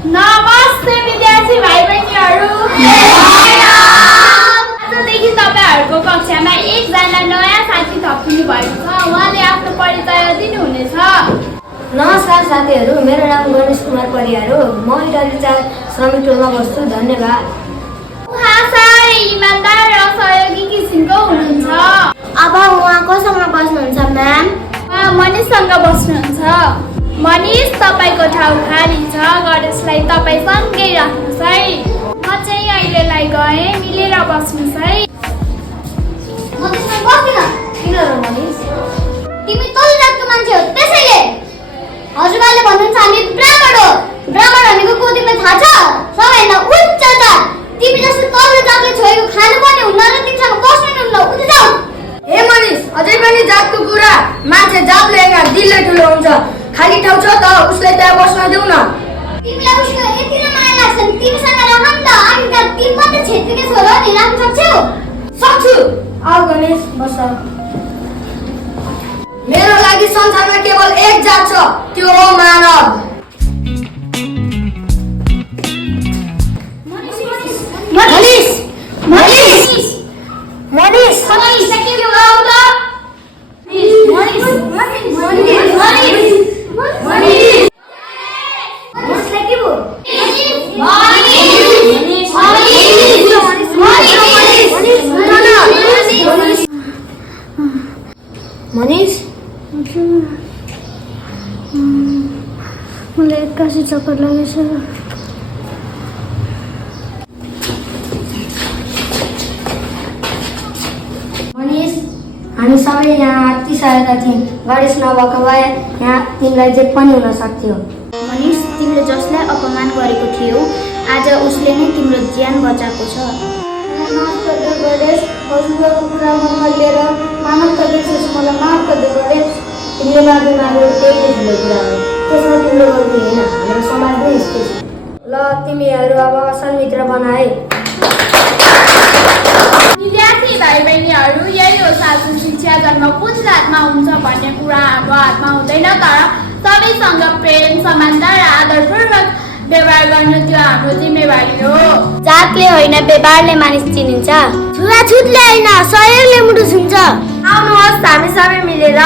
नमस्ते विद्यार्थी भाइ बहिनीहरू। आजदेखि तपाईहरुको कक्षामा एकजना नयाँ साथी थपिनु भएको छ। उहाँले आफ्नो परिचय दिनुहुनेछ। नमस्कार साथीहरू, मेरो नाम गणेश कुमार परियार हो। म इटाली 4 श्रमिक टोलमा बस्छु। धन्यवाद। उहाँ साह्रै इमानदार र सहयोगी किसिमको हुनुहुन्छ। अब उहाँ कोसँग बस्नुहुन्छ म्याम? उहाँ मनिषसँग बस्नुहुन्छ। मनिष, तपाईको ठाउँ खाली छ। गणेशलाई तपाई सँगै राख्नुस् है। म चाहिँ अहिलेलाई गएँ, मिलेर बस्नुस् है। म त्यसमा बस्दिन। किन र मनिष? तिमी तल जातको मान्छे हो, त्यसैले हजुरबाले भन्नुहुन्छ हामी ब्राह्मण हो। ब्राह्मण भनेको को तिमीलाई थाहा छ? सबैभन्दा उच्च जात। तिमी जस्तो तल जातले छोएको खानुपर्ने हुन्न र तिमीसँग बस्नु हुन्न। उठ्न जाऊ। हे मनिष, अझै पनि जातको कुरा मान्छे जातले यहाँ दिलले ठुलो हुन्छ। खाली ठाउँ छ त उसलाई त्यहाँ बस्न देऊ न। तिमीलाई उसको यति नै माया लाग्छ नि तिमीसँग राख नि त। आखिरकार तिमी मात्र क्षेत्रीय छोरा हो नि, राख्न सक्छौ? सक्छु। आऊ गणेश, बस। मेरो लागि संसारमा केवल एक जात छ, त्यो हो मानव। मनिष मनिष मनिष के गाउँ त? मनिष मनिषलाई के भयो? मनिष मलाई एक्कासी चक्कर लागेछ। मनिष, हामी सबै यहाँ आत्तिसकेका थियौँ। गणेश नभएको भए यहाँ तिमीलाई जे पनि हुन सक्थ्यो। मनिष, तिमीले जसलाई अपमान गरेको थियौ, आज उसले नै तिम्रो ज्यान बचाएको छ। माफ गर्दै गणेश, हजुरको कुरा मनमा लिएर मानवता देख्छस्, मलाई माफ गर्दै गणेश। तिमीले माफी माग्नु त्यही ठुलो कुरा हो। त्यसमा तिम्रो गल्ती होइन, हाम्रो समाज नै यस्तै छ। ल तिमीहरू अब असल मित्र बना है। विद्यार्थी भाइ बहिनीहरू, यही हो साँचो शिक्षा। जन्म कुन जातमा हुन्छ भन्ने कुरा हाम्रो हातमा हुँदैन, तर सबैसँग प्रेम, समानता र आदरपूर्वक व्यवहार गर्नु त्यो हाम्रो जिम्मेवारी हो। जातले होइन, व्यवहारले मानिस चिनिन्छ। छुवाछुतले होइन, सहयोगले मुटु छुन्छ। आउनुहोस्, हामी सबै मिलेर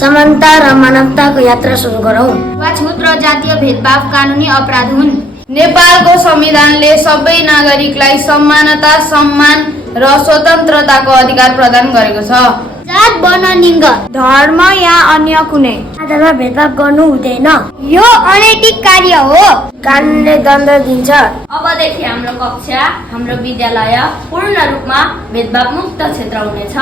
समानता र मानवताको यात्रा सुरु गरौँ। छुवाछुत र जातीय भेदभाव कानुनी अपराध हुन्। नेपालको संविधानले सबै नागरिकलाई समानता, सम्मान र स्वतन्त्रताको अधिकार प्रदान गरेको छ। जात, वर्ण, लिङ्ग, धर्म या अन्य कुनै आधारमा भेदभाव गर्नु हुँदैन। यो अनैतिक कार्य हो। कानुनले दण्ड दिन्छ। अबदेखि हाम्रो कक्षा, हाम्रो विद्यालय पूर्ण रूपमा भेदभाव मुक्त क्षेत्र हुनेछ।